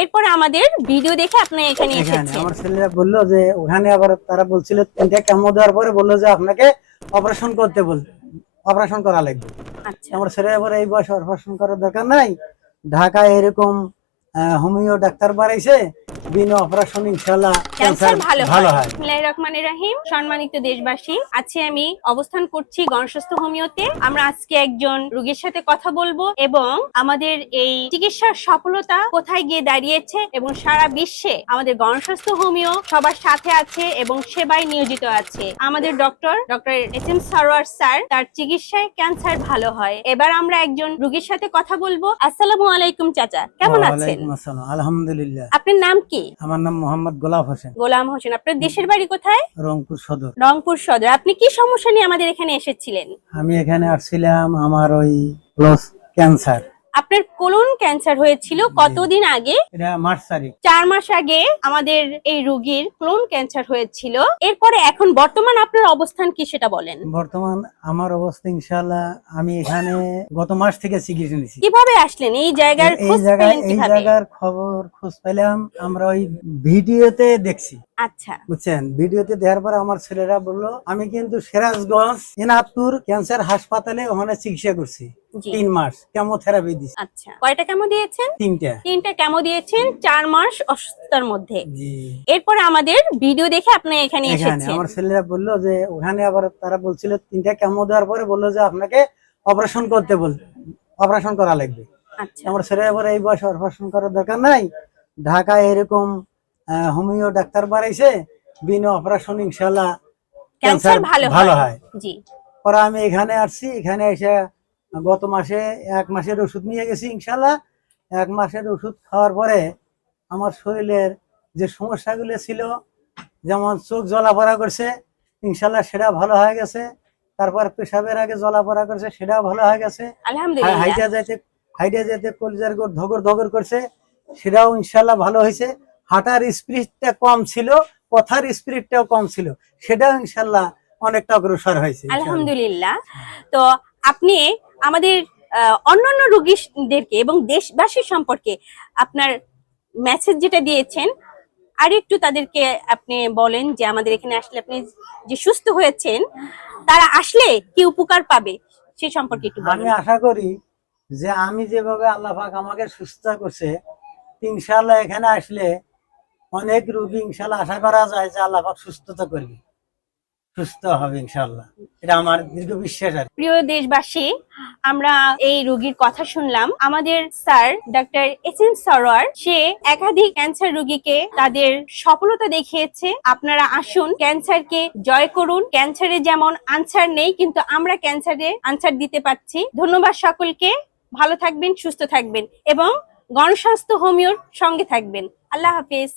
এরপরে আমাদের ভিডিও দেখে আপনি এখানে এখানে এসেছেন। আমার ছেলেরা বললো যে ওখানে আবার তারা বলছিল 3টা কেমো দেওয়ার পরে বললো যে আপনাকে অপারেশন করতে অপারেশন করা লাগবে। আচ্ছা, আমার ছেলে আবার এই বয়সে অপারেশন করার দরকার নাই, ঢাকায় এরকম হোমিও ডাক্তার বাড়াইছে, বিনা অপারেশন ইনশাআল্লাহ ক্যান্সার ক্যান্সার ভালো ভালো হয়। হয়। বিসমিল্লাহির রহমানির রহিম। সম্মানিত দেশবাসী, আজকে আমি অবস্থান করছি গণস্বাস্থ্য হোমিওতে। আমরা আজকে একজন রোগীর সাথে কথা বলবো এবং আমাদের এই চিকিৎসার সফলতা কোথায় গিয়ে দাঁড়িয়েছে এবং সারা বিশ্বে আমাদের গণস্বাস্থ্য হোমিও সবার সাথে আছে এবং সেবায় নিয়োজিত আছে। আমাদের ডক্টর এস.এম. সরোয়ার স্যার, তার চিকিৎসায় ক্যান্সার ভালো হয়। এবার আমরা একজন রোগীর সাথে কথা বলবো। আসসালামু আলাইকুম চাচা, কেমন আছেন? ওয়ালাইকুম আসসালাম, আলহামদুলিল্লাহ। আপনার নাম কি? আমার নাম মোহাম্মদ গোলাপ হোসেন, গোলাম হোসেন। আপনার দেশের বাড়ি কোথায়? রংপুর সদর। রংপুর সদর। আপনি কি সমস্যা নিয়ে আমাদের এখানে এসেছিলেন? আমি এখানে আসছিলাম আমার ওই ক্যান্সার, আপনার কোলন ক্যান্সার হয়েছিল কতদিন আগে? এটা মার্চ তারিখ। 4 মাস আগে আমাদের এই রোগীর কোলন ক্যান্সার হয়েছিল। এরপরে এখন বর্তমান আপনার অবস্থান কি সেটা বলেন। বর্তমান আমার অবস্থা ইনশাআল্লাহ, আমি এখানে গত মাস থেকে চিকিৎসা নিছি। কিভাবে আসলেন এই জায়গার খোঁজ পেলেন এই কিভাবে? জায়গার খোঁজ পেলাম আমরা ওই ভিডিওতে দেখছি, আচ্ছা, বুঝছেন। ভিডিওতে দেওয়ার পরে আমার ছেলেরা বললো, আমি কিন্তু সিরাজগঞ্জ এনাদপুর ক্যান্সার হাসপাতালে ওখানে চিকিৎসা করছি, জি। 3 মাস কেমোথেরাপি দিছি। আচ্ছা, কয়টা কেমো দিয়েছেন? 3টা। 3টা কেমো দিয়েছেন 4 মাস অসুস্থতার মধ্যে। জি। এরপরে আমাদের ভিডিও দেখে আপনি এখানে এখানে এসেছেন। আমার ছেলেরা বললো যে ওখানে আবার তারা বলছিল 3টা কেমো দেওয়ার পরে বললো যে আপনাকে অপারেশন অপারেশন করা লাগবে। আচ্ছা, আমার ছেলে আবার এই বয়সে অপারেশন করার দরকার নাই, ঢাকায় এরকম হোমিও ডাক্তার বাড়াইছে, বিনা অপারেশন ইনশাআল্লাহ ক্যান্সার ক্যান্সার ভালো ভালো হয়। হয়। জি। পরে আমি এখানে আসছি, এখানে এসে গত মাসে 1 মাসের ওষুধ নিয়ে গেছি ইনশাআল্লাহ। 1 মাসের ওষুধ খাওয়ার পরে আমার শরীরের যে সমস্যাগুলো ছিল, যেমন চোখ জ্বলাপড়া করছে, ইনশাআল্লাহ সেটা ভালো হয়ে গেছে। তারপর পেশাবের আগে জ্বলাপড়া করছে, সেটাও ভালো হয়ে গেছে। আলহামদুলিল্লাহ। হাইটা যাইতে কলিজার গোড় ধগর ধগর করছে, সেটাও ইনশাআল্লাহ ভালো হয়েছে। হাঁটার স্পিডটা কম ছিল, কথার স্পিডটাও কম ছিল, সেটাও ইনশাআল্লাহ অনেকটা অগ্রসর হয়েছে ইনশাআল্লাহ। আলহামদুলিল্লাহ। তো আপনি আমাদের অন্যান্য রোগীদেরকে এবং দেশবাসী সম্পর্কে আপনার মেসেজ যেটা দিয়েছেন, আর একটু তাদেরকে আপনি বলেন যে আমাদের এখানে আসলে আপনি যে সুস্থ হয়েছেন, তারা আসলে কি উপকার পাবে সে সম্পর্কে একটু আমি বলেন। আশা করি যে আমি যেভাবে আল্লাহ পাক আমাকে সুস্থ করছে, ইনশাআল্লাহ এখানে আসলে অনেক রোগী ইনশাআল্লাহ আশা করা যায় যে আল্লাহ পাক সুস্থতা করবে, সুস্থ হবে ইনশাআল্লাহ। এটা আমার দীর্ঘ বিশ্বাস আর কি। প্রিয় দেশবাসী, আমরা এই রোগীর কথা শুনলাম। আমাদের স্যার ডক্টর এস.এম. সরোয়ার, সে একাধিক ক্যান্সার রোগীকে তাদের সফলতা দেখিয়েছে। আপনারা আসুন, ক্যান্সারকে জয় করুন। ক্যান্সারে যেমন আনসার নেই, কিন্তু আমরা ক্যান্সারে আনসার দিতে পারছি। ধন্যবাদ সকলকে। ভালো থাকবেন, সুস্থ থাকবেন এবং গণস্বাস্থ্য হোমিওর সঙ্গে থাকবেন। আল্লাহ হাফেজ।